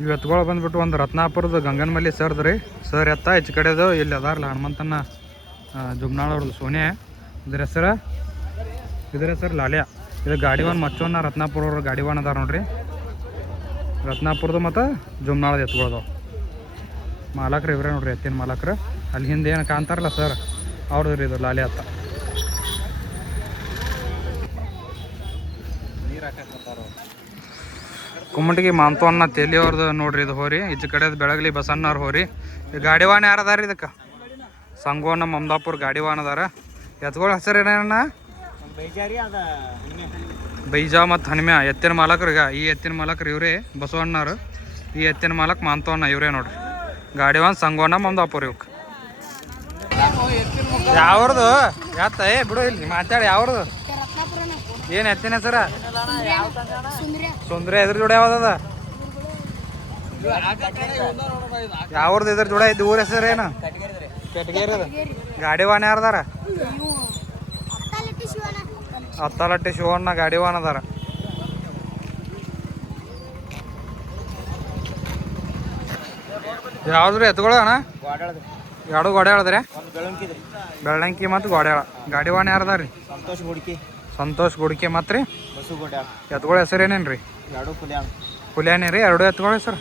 ಇವು ಎತ್ಗಳು ಬಂದ್ಬಿಟ್ಟು ಒಂದು ರತ್ನಾಪುರದ ಗಂಗನಮಲ್ಲಿ ಸರ್ದು ರೀ. ಸರ್ ಎತ್ತ ಹೆಚ್ಚು ಕಡೆದು ಇಲ್ಲಿ ಅದಾರಲ್ಲ ಹನುಮಂತನ ಜುಮ್ನಾಳ್ ಅವ್ರದ್ದು ಸೋನೆ. ಇದ್ರ ಹೆಸರು ಲಾಲ್ಯ. ಇದು ಗಾಡಿವಾನ್ ಮಚ್ಚವನ್ನ ರತ್ನಾಪುರ ಅವ್ರ ಗಾಡಿವಾನ್ ಅದಾರ ನೋಡ್ರಿ. ರತ್ನಾಪುರದು ಮತ್ತು ಜುಮ್ನಾಳದ ಎತ್ಗಳದಾವ. ಮಾಲಕ್ರು ಇವ್ರೆ ನೋಡ್ರಿ, ಎತ್ತಿನ ಮಾಲಕ್ರು. ಅಲ್ಲಿ ಹಿಂದೆ ಏನು ಕಾಣ್ತಾರಲ್ಲ ಸರ್ ಅವ್ರದ್ದು ರೀ ಇದು ಲಾಲ್ಯ ಅತ್ತ. ಕುಮ್ಮಟಿಗೆ ಮಾಂತವನ್ನ ತೆಲಿ ಅವ್ರದ್ದು ನೋಡ್ರಿ ಇದು ಹೋರಿ. ಈಚೆ ಕಡೆದು ಬೆಳಗ್ಲಿ ಬಸಣ್ಣವ್ರು ಹೋರಿ. ಈ ಗಾಡಿವಾನ್ ಯಾರು ಅದಾರ ಇದಕ್ಕೆ? ಸಂಗೋನ ಮಮದಾಪುರ ಗಾಡಿವಾನ್ ಅದಾರ. ಎತ್ಗಳ ಹೆಸರು ಏನೇನ? ಬೈಜಾ ಮತ್ತು ಹನುಮ್ಯಾ. ಎತ್ತಿನ ಮಾಲಕ್ರಿಗೆ ಈ ಎತ್ತಿನ ಮಾಲಕ್ರು ಇವರೇ ಬಸವಣ್ಣವ್ರು. ಈ ಎತ್ತಿನ ಮಾಲಕ್ ಮಾಂತವನ್ನ ಇವರೇ ನೋಡ್ರಿ. ಗಾಡಿವಾನ್ ಸಂಗೋನ ಮಮದಾಪುರ ಇವಕ್ಕೆ. ಯಾವ್ದು ಯಾತ ಬಿಡು ಇಲ್ಲಿ ಮಾತಾಡಿ. ಯಾವ್ದು ಏನು ಎತ್ತಿನ ಹೆಸರ? ಸುಂದ್ರ. ಇದ್ರ ಜೋಡಿ ಯಾವ್ದದ? ಯಾವ್ದು ಇದ್ರ ಜೋಡ ಇದ್ದು ಊರ ಹೆಸರು ಏನು? ಕೆಟಗೇರಿ ಅದ. ಗಾಡಿವಾನ್ ಯಾರದಾರ? ಹತ್ತಲಟ್ಟಿ ಶಿವಣ್ಣ ಗಾಡಿವಾನ್ ಅದಾರ. ಯಾವ್ದ್ರಿ ಎತ್ಗಳು ಅಣ್ಣ? ಎರಡು ಗೋಡೆ ಹೇಳದ್ರಿ. ಬೆಳ್ಳಂಕಿ ಮತ್ತು ಗೋಡೆ ಗಾಡಿವಾನ್ ಯಾರದಾರ ರೀ? ಸಂತೋಷ್ ಗುಡಿಕೆ ಮತ್ತು ರೀ ಎತ್ಗಳ ಹೆಸರು ಏನೇನ್ರಿ? ಪುಲ್ಯಾನಿ ರೀ. ಎರಡು ಎತ್ಗಳ ಹೆಸರು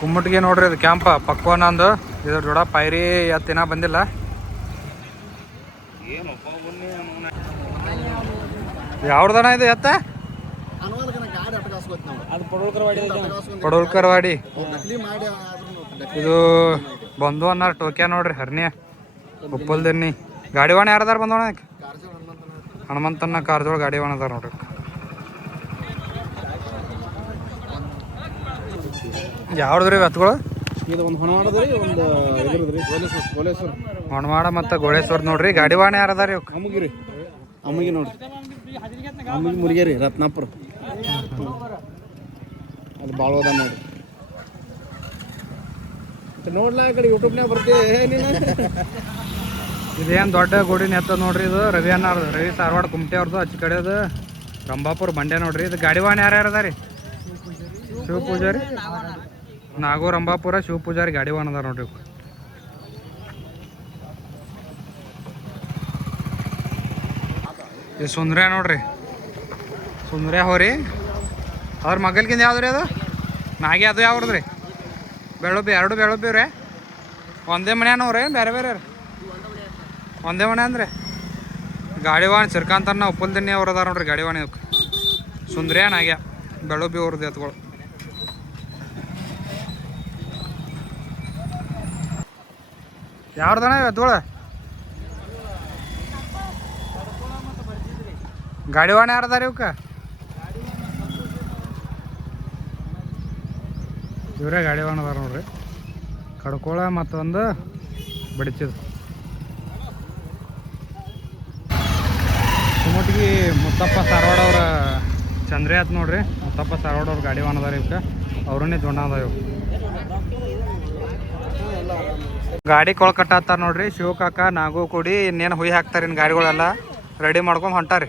ಕುಮ್ಮಟಿಗೆ ನೋಡ್ರಿ. ಇದು ಕ್ಯಾಂಪ ಪಕ್ವನಂದು. ಇದ್ರ ಜೋಡ ಪೈರಿ ಎತ್ತಿನ ಬಂದಿಲ್ಲ. ಯಾವ್ದನ ಇದು ಎತ್ತ? ಪಡೋಲ್ಕರ್ವಾಡಿ. ಇದು ಬಂದು ಅನ್ನಾರ ಟೋಕ್ಯಾ ನೋಡ್ರಿ. ಹರ್ನಿಯ ಉಪ್ಪಲ್ದನ್ನಿ. ಗಾಡಿವಾಣ ಯಾರದಾರ ಬಂದೋಣ? ಹನುಮಂತನ ಕಾರ್ಜೋಳ ಗಾಡಿವಾಣ ಅದಾರ ನೋಡ್ರಿ. ಯಾವ್ದ್ರಿ ಎತ್ಗಳು? ಹೊಣವಾಡ ಮತ್ತು ಗೋಳೇಶ್ವರ ನೋಡ್ರಿ. ಗಾಡಿವಾಣ ಯಾರದಾರ? ಅಮ್ಮಿಗೆ ನೋಡ್ರಿ. ಅಮ್ಮಿಗೆ ಮುರಿಗೇರಿ ರತ್ನಾಪುರ. ಅದು ಭಾಳ ಹೋದ ನೋಡ್ರಿ. ನೋಡ್ಲಾ ಕಡೆ ಯೂಟ್ಯೂಬ್ನಾಗ ಬರ್ತೀವಿ. ಇದೇನು ದೊಡ್ಡ ಗೋಡಿನ ಎತ್ತ ನೋಡ್ರಿ. ಇದು ರವಿ ಅನ್ನ ರವಿ ಸಾರವಾಡ ಕುಮಟೆ ಅವ್ರದ್ದು. ಅಚ್ಚ ಕಡೆದು ರಂಭಾಪುರ ಬಂಡೆ ನೋಡ್ರಿ. ಇದು ಗಾಡಿವಾಣ ಯಾರ್ಯಾರ ಅದಾರಿ? ಶಿವ ಪೂಜಾರಿ. ನಾಗೂರ್ ರಂಭಾಪುರ ಶಿವ ಪೂಜಾರಿ ಗಾಡಿವಾಣ ಅದಾರ ನೋಡ್ರಿ. ಇದು ಸುಂದ್ರ್ಯಾ ನೋಡ್ರಿ. ಸುಂದ್ರ್ಯಾ ಹೋರಿ. ಅವ್ರ ಮಗಲ್ಗಿಂದ ಯಾವ್ದು ರೀ ಅದು? ನಾಗೆ ಅದು ಯಾವ್ದು ರೀ? ಬೆಳೊಬ್ಬಿ. ಎರಡು ಬೆಳೊಬ್ಬಿ ರೀ. ಒಂದೇ ಮನ್ಯಾನವ್ರಿ ಬೇರೆ ಬೇರೆ ರೀ? ಒಂದೇ ಮನೆ ಅಂದ್ರೆ ಗಾಡಿವಾಣ್ ಸಿರ್ಕಾಂತನ ಉಪ್ಪಲ್ದಿನ್ನಿ ಅವ್ರು ಅದಾರ ನೋಡ್ರಿ. ಗಾಡಿವಾಣಿ ಇವಕ್ಕೆ ಸುಂದ್ರ್ಯಾ ನಾಗ್ಯ ಬೆಳೊಬ್ಬಿ ಅವ್ರದ್ದು ಎತ್ಗಳು. ಯಾವ್ದಣ್ಣ ಎತ್ಗಳ? ಗಾಡಿವಾಣ ಯಾರದಾರ ಇವಕ್ಕೆ? ಇವರೇ ಗಾಡಿವಾಣ ಅದಾರ ನೋಡ್ರಿ. ಕಡ್ಕೋಳ ಮತ್ತೊಂದು ಬಡಿಚಿದ. ಕುಮಟಿಗೆ ಮುತ್ತಪ್ಪ ಸಾರವಾಡ ಅವ್ರ ಚಂದ್ರೆ ಆತ್ ನೋಡ್ರಿ. ಮುತ್ತಪ್ಪ ಸಾರವಾಡ ಅವ್ರ ಗಾಡಿವಾಣ ಅದಾರ ಇವಕ್ಕೆ. ಅವ್ರನ್ನೇ ಜೊಂಡ ಅದಾವ ಇವು. ಗಾಡಿ ಕೊಳಕಟ್ಟಾತಾರ ನೋಡ್ರಿ. ಶಿವಕಾಕ ನಾಗು ಕೂಡಿ ಇನ್ನೇನು ಹುಯಿ ಹಾಕ್ತಾರೆ. ಇನ್ನು ಗಾಡಿಗಳೆಲ್ಲ ರೆಡಿ ಮಾಡ್ಕೊಂಡು ಹೊಂಟಾರಿ.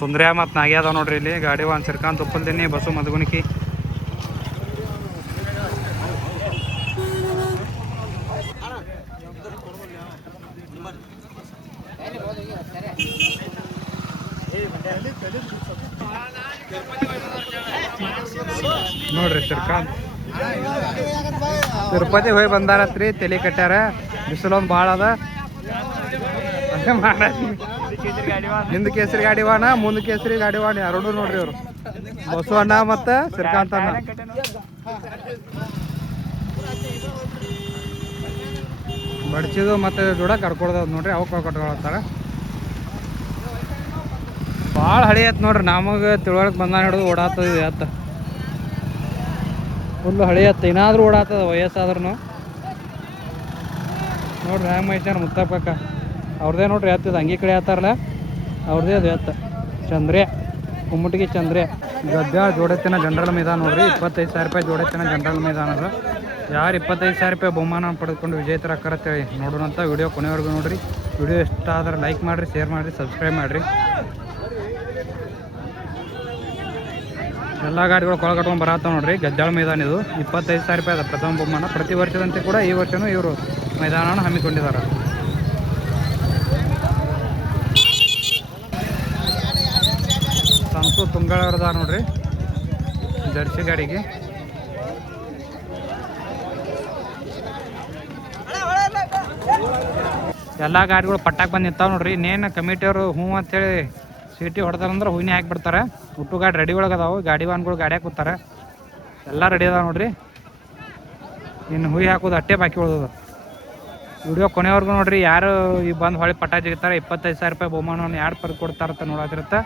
ಸುಂದ್ರ್ಯಾ ಮತ್ತು ನಾಗಿ ಅದಾವ ನೋಡ್ರಿ ಇಲ್ಲಿ. ಗಾಡಿವಾನ್ ಸಿರ್ಕಾಂತ್ ಉಪ್ಪಲ್ದಿನ್ನಿ ಬಸ್ಸು ಮದಗುಣಿಕಿ. ನೋಡ್ರಿ ಸಿರ್ಕಾಂತ್ ತಿರುಪತಿ ಹೋಗಿ ಬಂದಾರತ್ರಿ. ತಲೆ ಕಟ್ಟ್ಯಾರ. ಬಿಸಿಲೊಂದು ಭಾಳ ಅದ. ಹಿಂದ್ ಕೇಸರಿ ಗಾಡಿವಾಣ, ಮುಂದ್ ಕೇಸರಿ ಗಾಡಿವಾಣ ಎರಡು ನೋಡ್ರಿ. ಅವ್ರು ಬಸವಣ್ಣ ಮತ್ತು ಸಿರ್ಕಾಂತ್ ಅಣ್ಣ. ಬಡ್ಚಿದು ಮತ್ತು ಜೋಡ ಕರ್ಕೊಳ್ದ ನೋಡ್ರಿ. ಅವು ಕಟ್ಕೊಳತ್ತಾರ. ಭಾಳ ಹಳಿ ಆಯ್ತು ನೋಡ್ರಿ. ನಮಗೆ ತಿಳುವಳಿಕೆ ಬಂದಾನ ಹಿಡಿದು ಓಡಾತದ ಇದು ಎತ್ತ. ಫುಲ್ ಹಳಿ ಎತ್ತ. ಏನಾದ್ರೂ ಓಡಾತದ ವಯಸ್ಸಾದ್ರೂ ನೋಡ್ರಿ. ಹ್ಯಾಂಗ ಮೈಸ್ಯಾರ ಮುತ್ತಪ್ಪಕ್ಕ ಅವ್ರದ್ದೇ ನೋಡ್ರಿ ಎತ್ತದ. ಅಂಗಿ ಕಡೆ ಆತಾರಲ್ಲ ಅವ್ರದ್ದೇ ಅದು ಎತ್ತ. ಚಂದ್ರ್ಯಾ ಕುಮ್ಮಟಿಗೆ ಚಂದ್ರ್ಯಾ. ಗದ್ದ ಜೋಡೆತ್ತಿನ ಜನರಲ್ ಮೈದಾನ ನೋಡ್ರಿ. 25,000 ರೂಪಾಯಿ ಜೋಡೆತ್ತಿನ ಜನರಲ್ ಮೈದಾನ ಅದು. ಯಾರು 25,000 ರೂಪಾಯಿ ಬಹುಮಾನ ಪಡೆದುಕೊಂಡು ವಿಜೇತರ ಅಕ್ಕರತ್ತೇಳಿ ನೋಡೋಣಂತ ವಿಡಿಯೋ ಕೊನೆವರೆಗೂ ನೋಡ್ರಿ. ವಿಡಿಯೋ ಇಷ್ಟ ಆದ್ರೆ ಲೈಕ್ ಮಾಡಿರಿ, ಶೇರ್ ಮಾಡಿರಿ, ಸಬ್ಸ್ಕ್ರೈಬ್ ಮಾಡಿರಿ. ಎಲ್ಲ ಗಾಡಿಗಳು ಕೊಳ ಕಟ್ಕೊಂಡು ಬರತ್ತಾವ ನೋಡ್ರಿ. ಗಜ್ಜಾಳ ಮೈದಾನ ಇದು 25,000 ರೂಪಾಯಿ ಅದ ಪ್ರಥಮ ಬಹುಮಾನ. ಪ್ರತಿ ವರ್ಷದಂತೆ ಕೂಡ ಈ ವರ್ಷವೂ ಇವರು ಮೈದಾನವನ್ನು ಹಮ್ಮಿಕೊಂಡಿದ್ದಾರೆ. ಸಂತು ತುಂಗಳವ್ರದಾರ ನೋಡ್ರಿ ಜರ್ಸಿ ಗಾಡಿಗೆ. ಎಲ್ಲ ಗಾಡಿಗಳು ಪಟ್ಟಾಕ್ ಬಂದು ನಿಂತಾವ ನೋಡ್ರಿ. ಇನ್ನೇನು ಕಮಿಟಿಯವರು ಹ್ಞೂ ಅಂತೇಳಿ ಸೀಟಿ ಹೊಡೆದಾರಂದ್ರೆ ಹೂವಿನ ಹಾಕಿಬಿಡ್ತಾರೆ. ಹುಟ್ಟು ಗಾಡಿ ರೆಡಿ ಒಳಗೆ ಅದಾವು. ಗಾಡಿ ವಾಹನಗಳು ಗಾಡಿಯಾಗ ಕೂತಾರೆ. ಎಲ್ಲ ರೆಡಿ ಅದಾವ ನೋಡ್ರಿ. ಇನ್ನು ಹುಯಿ ಹಾಕೋದು ಅಟ್ಟೆ ಬಾಕಿ ಉಳ್ದದ. ವಿಡಿಯೋ ಕೊನೆವರೆಗೂ ನೋಡ್ರಿ. ಯಾರು ಈ ಬಂದು ಹೊಳೆ ಪಟ್ಟ ಜಿಗಿತಾರೆ 25,000 ರೂಪಾಯಿ ಬಹುಮಾನವನ್ನು ಯಾರು ಪರ್ ಕೊಡ್ತಾರಂತ ನೋಡೋದಿರುತ್ತೆ.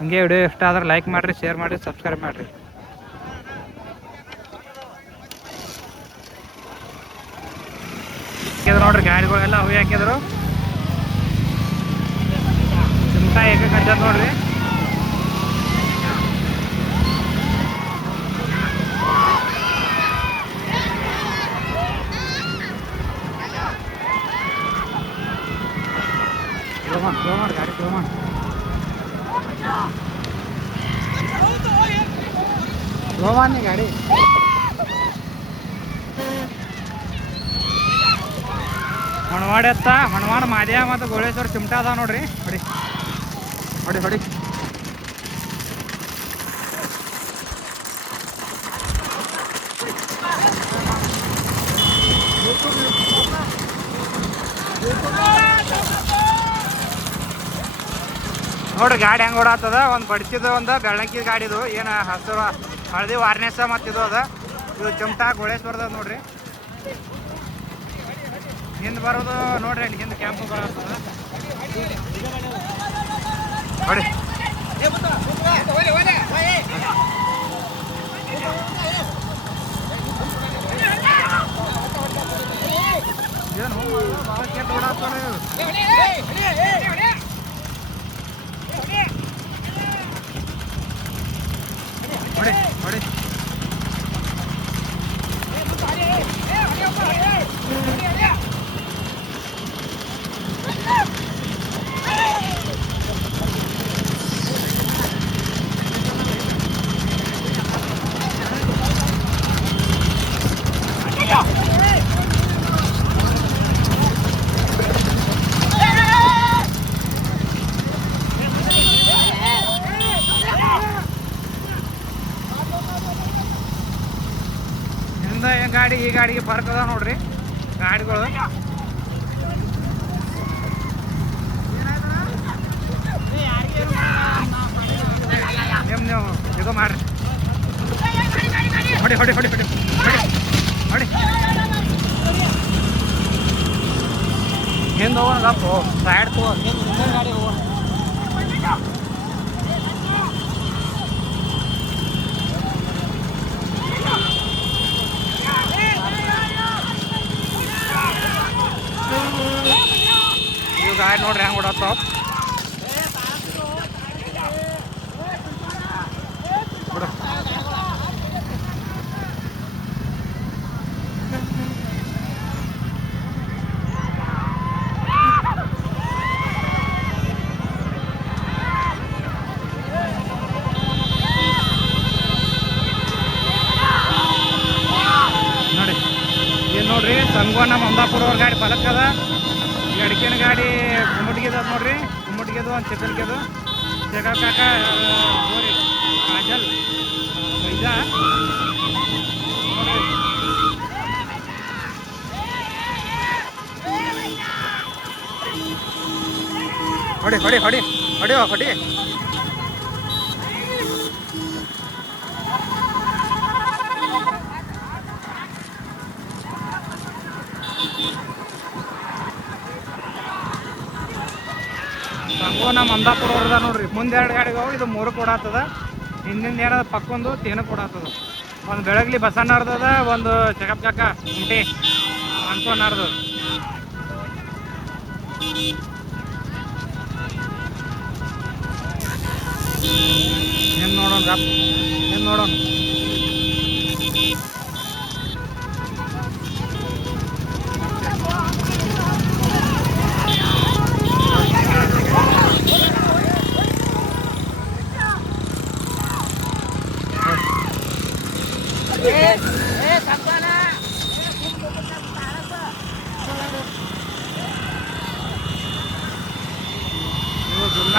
ಹಂಗೆ ವಿಡಿಯೋ ಇಷ್ಟ ಆದ್ರೆ ಲೈಕ್ ಮಾಡಿರಿ, ಶೇರ್ ಮಾಡಿರಿ, ಸಬ್ಸ್ಕ್ರೈಬ್ ಮಾಡಿರಿ. ನೋಡ್ರಿ ಗಾಡಿಗಳೆಲ್ಲ ಹುಯಿ ಹಾಕಿದ್ರು. ಚಿಮ್ಟಾ ಏಕ ಕಜ್ಜದ ನೋಡ್ರಿ. ಗಾಡಿ ರೋಮಾನಿ ಗಾಡಿ ಹೊಣವಾಡ ಎತ್ತ ಹೊಣವಾಡ ಮಾದ್ಯ ಮತ್ತು ಗೋಳೇಶ್ವರ ಚಿಮಟ ಅದಾವ ನೋಡ್ರಿ. ಹೊಡಿ ಹೊಡಿ ಹೊಡಿ. ನೋಡ್ರಿ ಗಾಡಿ ಹೆಂಗೆ ಓಡಾತದ. ಒಂದು ಬಡ್ಸಿದ ಒಂದು ಬೆಳ್ಳಂಕಿ ಗಾಡಿದು ಏನು ಹಸಿರು ಹಳದಿ ವಾರ್ನೆಸ್ ಮತ್ತು ಇದು ಅದ. ಇದು ಚಿಮಟ ಗೋಳೇಶ್ವರದ ನೋಡ್ರಿ. ಹಿಂದೆ ಬರೋದು ನೋಡ್ರಿ. ಅಲ್ಲಿ ಹಿಂದೆ ಕ್ಯಾಂಪು ಬರತ್ತದ ನೋಡಿ. ಏನು ಭಾಳ ಕೆಟ್ಟ ಓಡಾಡ್ತಾನೆ ನೋಡಿ ನೋಡಿ. ಗಾಡಿ ಈ ಗಾಡಿಗೆ ಫರ್ಕ್ ಅದ ನೋಡ್ರಿ ಗಾಡಿಗಳು. ನೀವು ಇದು ಮಾಡ್ರಿ. ಹೊಡಿ ಹೊಡಿ ಹೊಡಿ ಹೊಡಿ ಹೊಡಿ. ಹಿಂದೆ ಹೋಗೋಣ ಗಪ್ಪು ಸೈಡ್ ತಗೋ. ಗಾಡಿ ಹೋಗೋಣ. ಇವು ಗಾಡಿ ನೋಡ್ರಿ ಹೆಂಗೆ ಓಡಾಡ್ತಾವ. ನೋಡ್ರಿ ಸಂಗೋನ ಮಂದಾಪುರ ಅವ್ರ ಗಾಡಿ ಬಲಕ್ಕದ. ಈ ಅಡಿಕೆನ ಗಾಡಿ ಕುಮ್ಮಟಿಗೆದ ನೋಡ್ರಿ. ಕುಮ್ಮಟಿಗೆದು ಒಂದು ಚಿಕ್ಕಲ್ಗೆದು ಜಗ ಕಾಕ ಗೋರಿ ಕಾಜಲ್ ಇದ ಹೊಡಿ ಹೊಡಿ ಹೊಡಿ ಹೊಡಿಯೋ ಹೊಡಿ. ಸಂಗೋನ ಮಂದಾಪುರ ಅವ್ರದ ನೋಡ್ರಿ. ಮುಂದೆ 2 ಗಾಡಿಗಳು. ಇದು 3 ಕೊಡಾತದ. ಹಿಂದಿಂದ ಏನದ ಪಕ್ಕೊಂದು ತೇನು ಕೊಡಾತದ. ಒಂದು ಬೆಳಗ್ಲಿ ಬಸಣ್ಣರ್ದದ, ಒಂದು ಜಗಪ್ ಕಾಕ ಕುಂಟಿ ಅನ್ಕೋನಾರ್ದು. ಏನು ನೋಡೋಣ ಏನು ನೋಡೋಣ.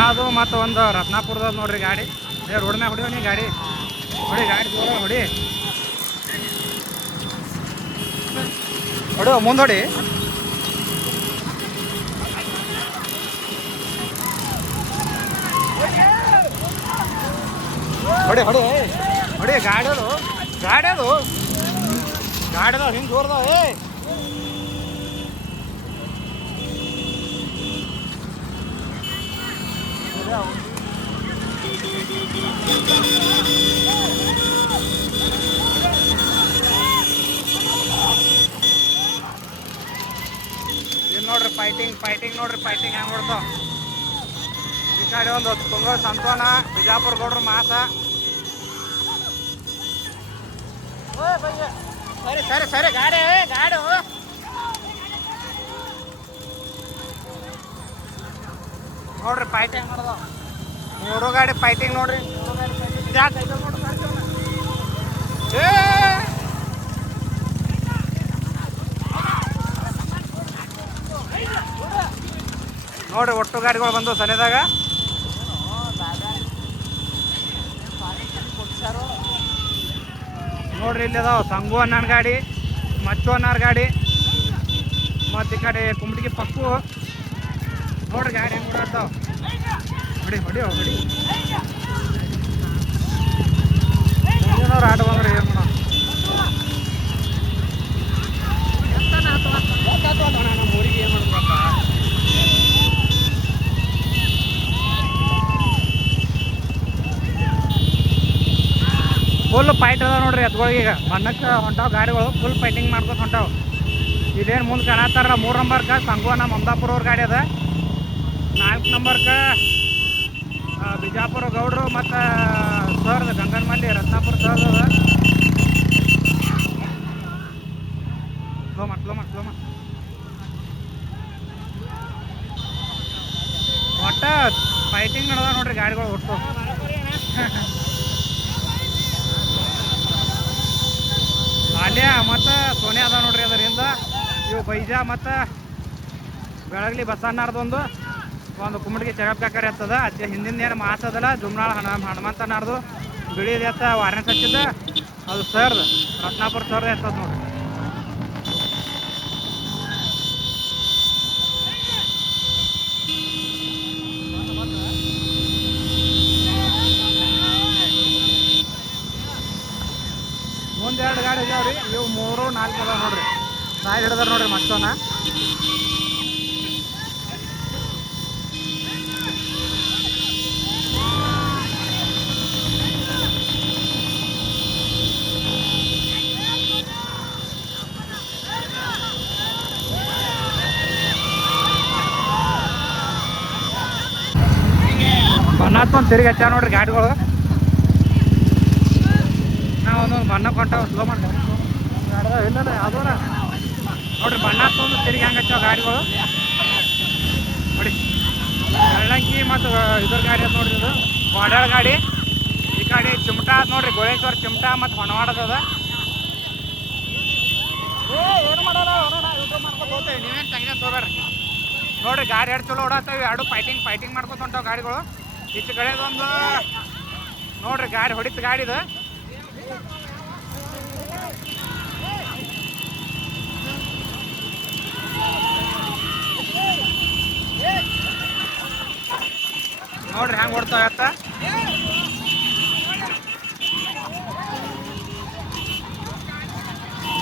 ಅದು ಮತ್ತು ಒಂದು ರತ್ನಾಪುರದ ನೋಡ್ರಿ ಗಾಡಿ. ರೋಡ್ ಮ್ಯಾಗ ಹೊಡಿವ ನೀ ಗಾಡಿ ಹೊಡಿ, ಗಾಡಿ ಜೋರ ಹೊಡಿ, ಹೊಡಿವ ಮುಂದೆ ಹೊಡಿ. ಹೊಡಿ ಹೊಡಿ ಹೊಡಿ, ಗಾಡಿ ಅದು ಗಾಡಿ ಅದು ಗಾಡಿ ಅದ ಹಿಂಗೆ ಜೋರ್ದಾವ. ಇದು ನೋಡ್ರಿ ಫೈಟಿಂಗ್ ನೋಡ್ರಿ, ಫೈಟಿಂಗ್ ಹೆಂಗೆ ಹೊಡ್ತಾವ. ಈ ಕಡೆ ಒಂದು ತುಂಗ ಸಂತೋನ, ಬಿಜಾಪುರ ಗೌಡ್ರ ಮಾಸ. ಸರಿ ಸರಿ ಸರಿ, ಗಾಡಿ ಗಾಡಿ ನೋಡ್ರಿ ಫೈಟಿಂಗ್ ನೋಡ್ದ. ಮೂರು ಗಾಡಿ ಫೈಟಿಂಗ್ ನೋಡ್ರಿ, ನೋಡ್ರಿ ಒಟ್ಟು ಗಾಡಿಗಳು ಬಂದು ಸನಿದಾಗ. ನೋಡ್ರಿ ಇಲ್ಲಿ ಅದಾವ ಸಂಗು ಅನ್ನೋನ್ ಗಾಡಿ, ಮಚ್ಚು ಅನ್ನೋರ್ ಗಾಡಿ, ಮತ್ತು ಈ ಕಡೆ ಕುಂಬಟಿಗೆ ಪಕ್ಕು. ನೋಡ್ರಿ ಗಾಡಿ ಹೆಂಗೆ ಓಡಾಡ್ತಾವ. ಹೊಡಿ ಹೊಡಿ ಹೊಡಿ, ಮುಂದಿನವ್ರು ಆಟ ಬಂದ್ರೆ ಏನು ಮಾಡೋಣ. ನಮ್ಮ ಊರಿಗೆ ಏನು ಮಾಡ್ಬೇಕಪ್ಪ. ಫುಲ್ ಫೈಟ್ ಅದ ನೋಡ್ರಿ ಎತ್ಗಳಿಗೆ. ಈಗ ಬಣ್ಣಕ್ಕೆ ಹೊಂಟಾವ ಗಾಡಿಗಳು, ಫುಲ್ ಫೈಟಿಂಗ್ ಮಾಡ್ಕೊತ ಹೊಂಟಾವ. ಇದೇನು ಮುಂದೆ ಕಾಣತ್ತಾರ 3 ನಂಬರ್ಗೆ ಸಂಗುವನ ಮಮದಾಪುರ ಅವ್ರ ಗಾಡಿ ಅದ. 4 ನಂಬರ್ಗೆ ಬಿಜಾಪುರ ಗೌಡ್ರು ಮತ್ತು ಸರ್ದು ಗಂಗನಮಲ್ಲಿ ರತ್ನಾಪುರ ಸರ್ದು ಅದ. ಸ್ಲೋಮ ಒಟ್ಟ ಫೈಟಿಂಗ್ ನಡೆದ ನೋಡ್ರಿ ಗಾಡಿಗಳು ಒಟ್ಟು. ಅಲ್ಲೇ ಮತ್ತು ಸೋನೆ ಅದ ನೋಡ್ರಿ ಅದರಿಂದ. ಇವು ಬೈಜಾ ಮತ್ತು ಬೆಳಗ್ಲಿ ಬಸಣ್ಣಾರ್ದೊಂದು ಕುಮ್ಮಡಿಗೆ ಚಗಪ್ಕಾಕರಿ ಹತ್ತದ. ಅಚ್ಚೆ ಹಿಂದಿನ ಏನು ಮಾಸ ಅದಲ್ಲ, ಜುಮ್ನಾಳ ಹನುಮಂತನಾರ್ದು ಬಿಳಿದ ಎತ್ತ ವಾರನೇ ಸಚ್ಚಿದ, ಅದು ಸರ್ದು ರತ್ನಾಪುರ ಸರ್ದು ಎತ್ತದ ನೋಡ್ರಿ. ಮುಂದೆ 2 ಗಾಡಿ ಇದಾವ್ರಿ, ಇವು 3, 4 ಅದಾವ ನೋಡ್ರಿ. ಸಾಯಿ ಹಿಡ್ದಾರ ನೋಡ್ರಿ ಮಚ್ಚೋನ. ಬಣ್ಣತ್ತೊಂದು ತಿರುಗಿ ಹಚ್ಚ ನೋಡ್ರಿ ಗಾಡಿಗಳು. ನಾವು ಒಂದೊಂದು ಬಣ್ಣ ಕೊಟ್ಟಾವ. ಸ್ಲೋ ಮಾಡಿ ಇಲ್ಲ ಯಾವ್ದು ನೋಡ್ರಿ, ಬಣ್ಣ ಹತ್ತೊಂದು ತಿರುಗಿ ಹೆಂಗೆ ಹಚ್ಚಾವ ಗಾಡಿಗಳು ನೋಡಿ. ಬೆಳ್ಳಂಕಿ ಮತ್ತು ಇದ್ರ ಗಾಡಿ ಅದ ನೋಡ್ರಿ, ಇದು ಗೋಡ್ಯಾಳ ಗಾಡಿ. ಈ ಗಾಡಿ ಚಿಮಟಾ ಅದ ನೋಡ್ರಿ, ಗೋಳೇಶ್ವರ ಚಿಮಟಾ ಮತ್ತು ಹೊಣವಾಡದ. ಏನು ಮಾಡೋಣ ಯೂಟ್ಯೂಬ್ ಮಾಡ್ಕೊಂಡು ಹೋಗ್ತೇವೆ, ನೀವೇನು ತೆಗೆದ ತಗೋಬೇಡ್ರಿ. ನೋಡ್ರಿ ಗಾಡಿ ಎರಡು ಚಲೋ ಓಡಾಡ್ತೇವೆ, ಎರಡು ಫೈಟಿಂಗ್ ಮಾಡ್ಕೊತ ಹೊಂಟಾವ ಗಾಡಿಗಳು. ಈಚೆ ಕಡೆದೊಂದು ನೋಡ್ರಿ ಗಾಡಿ ಹೊಡಿತ ಗಾಡಿದು. ನೋಡ್ರಿ ಹೆಂಗೆ ಓಡ್ತಾವ ಎತ್ತ.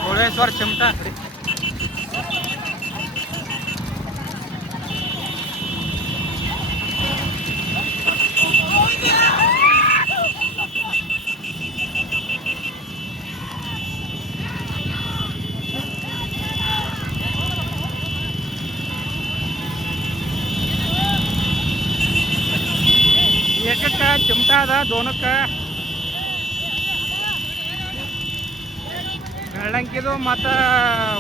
ಗೋಳೇಶ್ವರ ಚಿಮಟಾ ಏಕಕ್ಕೆ ಚಿಮಟಾ ಅದ, ದೋನಕ್ಕೆ ಬೆಳ್ಳಂಕಿದು ಮತ್ತು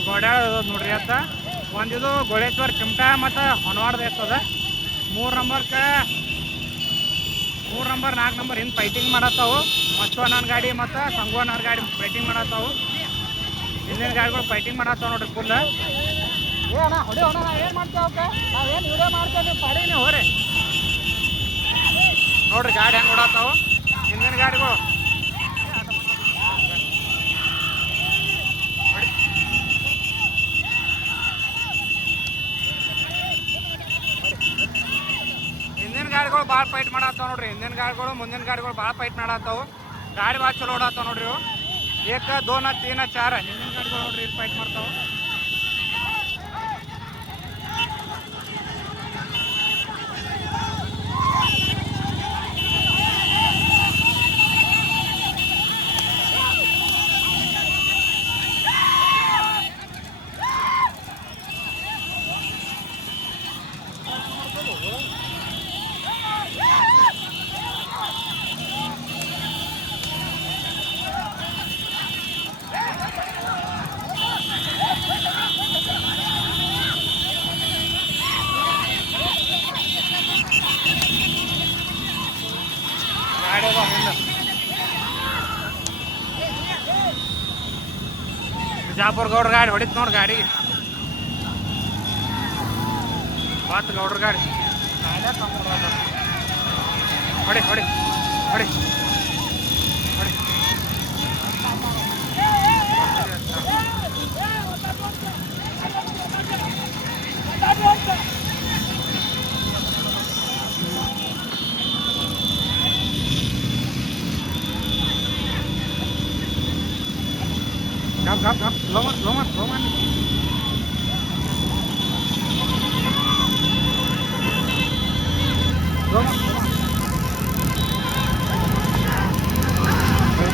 ಗೋಡ್ಯಾಳ ನೋಡ್ರಿ ಅತ್ತ. ಒಂದಿದು ಗೋಳೇಶ್ವರ ಚಿಮಟಾ ಮತ್ತು ಹೊನವಾಡದ ಎತ್ತದ. 3 ನಂಬರ್ಗೆ 3 ನಂಬರ್ 4 ನಂಬರ್ ಹಿಂದೆ ಫೈಟಿಂಗ್ ಮಾಡತ್ತಾವು. ಮಚ್ಚುವಣ್ಣನ ಗಾಡಿ ಮತ್ತು ಸಂಗುವಣ್ಣನ ಗಾಡಿ ಫೈಟಿಂಗ್ ಮಾಡತ್ತಾವು. ಹಿಂದಿನ ಗಾಡಿಗಳು ಫೈಟಿಂಗ್ ಮಾಡತ್ತಾವ ನೋಡ್ರಿ ಫುಲ್. ಹೊಡಿ ಹೊಣ ಏನು ಮಾಡ್ತೇವೆ, ನಾವೇನು ವಿಡಿಯೋ ಮಾಡ್ತೇವೆ, ನೀವು ಪಡೀನಿ ಹೋರಿ. ನೋಡ್ರಿ ಗಾಡಿ ಹೆಂಗೆ ಓಡಾತಾವು ಹಿಂದಿನ ಗಾಡಿಗಳು. ಹಿಂದಿನ ಗಾಡಿಗಳು ಭಾಳ ಫೈಟ್ ಮಾಡತ್ತಾವ ನೋಡ್ರಿ. ಹಿಂದಿನ ಗಾಡಿಗಳು ಮುಂದಿನ ಗಾಡಿಗಳು ಭಾಳ ಫೈಟ್ ಮಾಡತ್ತಾವು. ಗಾಡಿ ಭಾಳ ಚಲೋ ಓಡಾತಾವ ನೋಡ್ರಿ ಇವು. 1 2 3 4 ಹಿಂದಿನ ಗಾಡಿಗಳು ನೋಡ್ರಿ ಇಲ್ಲಿ ಫೈಟ್ ಮಾಡ್ತಾವ. ಬಿಜಾಪುರ ಗೌಡ್ರ ಗಾಡಿ ಹೊಡಿತು ನೋಡಿ ಗಾಡಿಗೆ. ಬಾತ್ ಗೌಡ್ರ ಗಾಡಿ ಹೊಡಿ ಹೊಡಿ ಹೊಡಿ ಹೊಡಿ. Gap, loman.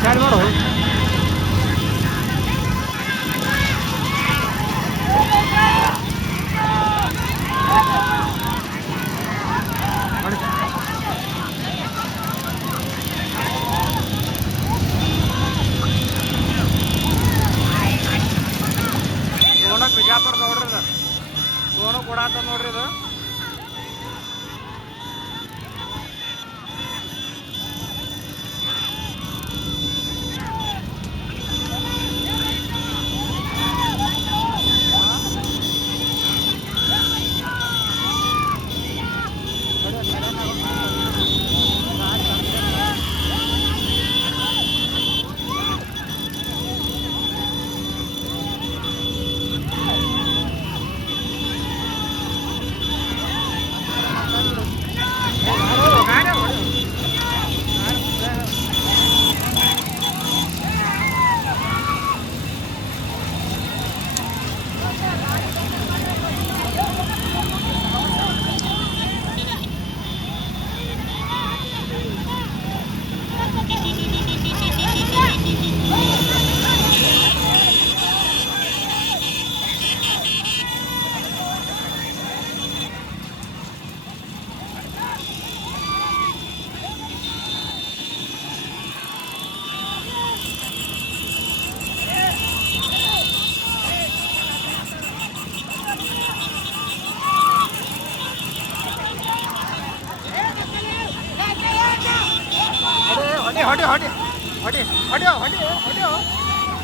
Cari baru. Bijapur ಗೌಡ್ರದ Sonu ಕೊಡಾತ ನೋಡ್ರಿ ಇದು.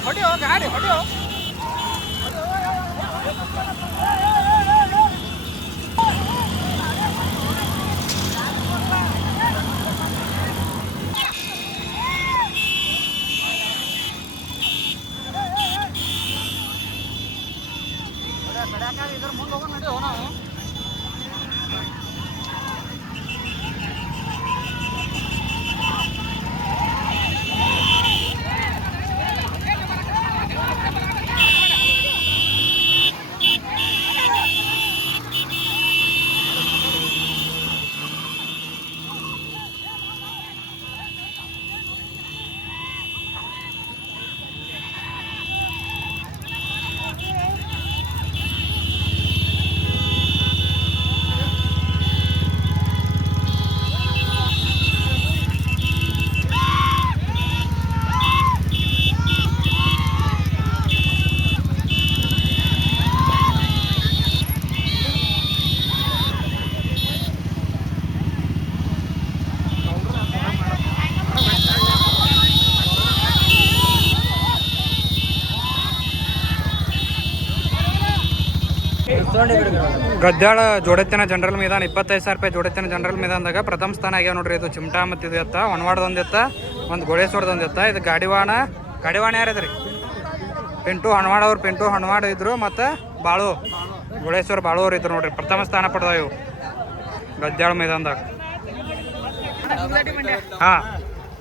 ಹೊಡಿಯೋ ಗಾಡಿ ಹೊಡಿಯೋ. ಇದ್ರ ಮುಂದೆ ಹೋಗೋಣ ನಡೆಯೋ ನಾವು. ತಗೊಂಡು ಗದ್ದಾಳ ಜೋಡೆತ್ತಿನ ಜನರಲ್ ಮೈದಾನ 25,000 ರೂಪಾಯಿ ಜೋಡೆತ್ತಿನ ಜನರಲ್ ಮೈದಾನದಾಗ ಪ್ರಥಮ ಸ್ಥಾನ ಆಗ್ಯಾವ ನೋಡ್ರಿ. ಇದು ಚಿಮಟಾ ಮತ್ತು ಇದು ಎತ್ತ ಹೊನವಾಡದೊಂದು ಎತ್ತ, ಒಂದು ಗೋಳೇಶ್ವರದೊಂದು ಎತ್ತ. ಇದು ಗಾಡಿವಾಣ ಯಾರಿದ್ರಿ? ಪಿಂಟು ಹಣವಾಡ ಇದ್ರು ಮತ್ತು ಬಾಳು ಗೋಳೇಶ್ವರ ಬಾಳು ಅವ್ರು ಇದ್ರು ನೋಡ್ರಿ. ಪ್ರಥಮ ಸ್ಥಾನ ಪಡೆದ ಇವು ಗದ್ದಾಳ ಮೈದಾನದಾಗ. ಹಾಂ,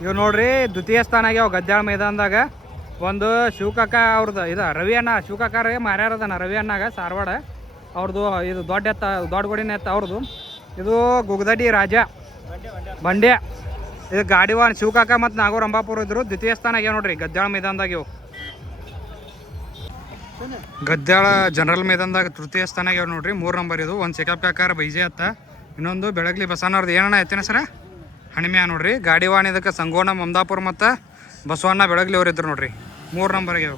ಇವು ನೋಡ್ರಿ ದ್ವಿತೀಯ ಸ್ಥಾನ ಆಗ್ಯಾವ ಗದ್ದಾಳ ಮೈದಾನದಾಗ. ಒಂದು ಶಿವಕಾಕ ಅವ್ರದ್ದು ಇದು ರವಿ ಅಣ್ಣ, ಶಿವಕಾಕ ಮಾರ್ಯಾರದನ ರವಿ ಅಣ್ಣಾಗ ಸಾರವಾಡ ಅವ್ರದ್ದು. ಇದು ದೊಡ್ಡ ಗೋಡಿನ ಎತ್ತ ಅವ್ರದ್ದು. ಇದು ಗುಗದಡಿ ರಾಜ ಬಂಡ್ಯ. ಇದು ಗಾಡಿವಾನ್ ಶಿವಕಾಕ ಮತ್ತು ನಾಗೂರ್ ಅಂಬಾಪುರ ಇದ್ರು. ದ್ವಿತೀಯ ಸ್ಥಾನ ಆಗ್ಯಾವ ನೋಡ್ರಿ ಗದ್ದಾಳ ಮೈದಾನದಾಗ ಇವು. ಗದ್ದಾಳ ಜನರಲ್ ಮೈದಾನದಾಗ ತೃತೀಯ ಸ್ಥಾನ ಆಗ್ಯಾವ ನೋಡ್ರಿ. 3 ನಂಬರ್ ಇದು. ಒಂದು ಚೆಕಪ್ ಕಾಕಾರ ಬೈಜೆ ಅತ್ತ, ಇನ್ನೊಂದು ಬೆಳಗ್ಲಿ ಬಸವಣ್ಣವ್ರದ್ದು ಏನಣ್ಣ ಎತ್ತಿನ ಸರ ಹಣಿಮ್ಯಾ ನೋಡ್ರಿ. ಗಾಡಿವಾನ್ ಇದಕ್ಕೆ ಸಂಗೋಣ ಮಮದಾಪುರ ಮತ್ತು ಬಸವಣ್ಣ ಬೆಳಗ್ಲಿ ಅವ್ರು ಇದ್ರು ನೋಡ್ರಿ. 3 ನಂಬರ್ಗೆ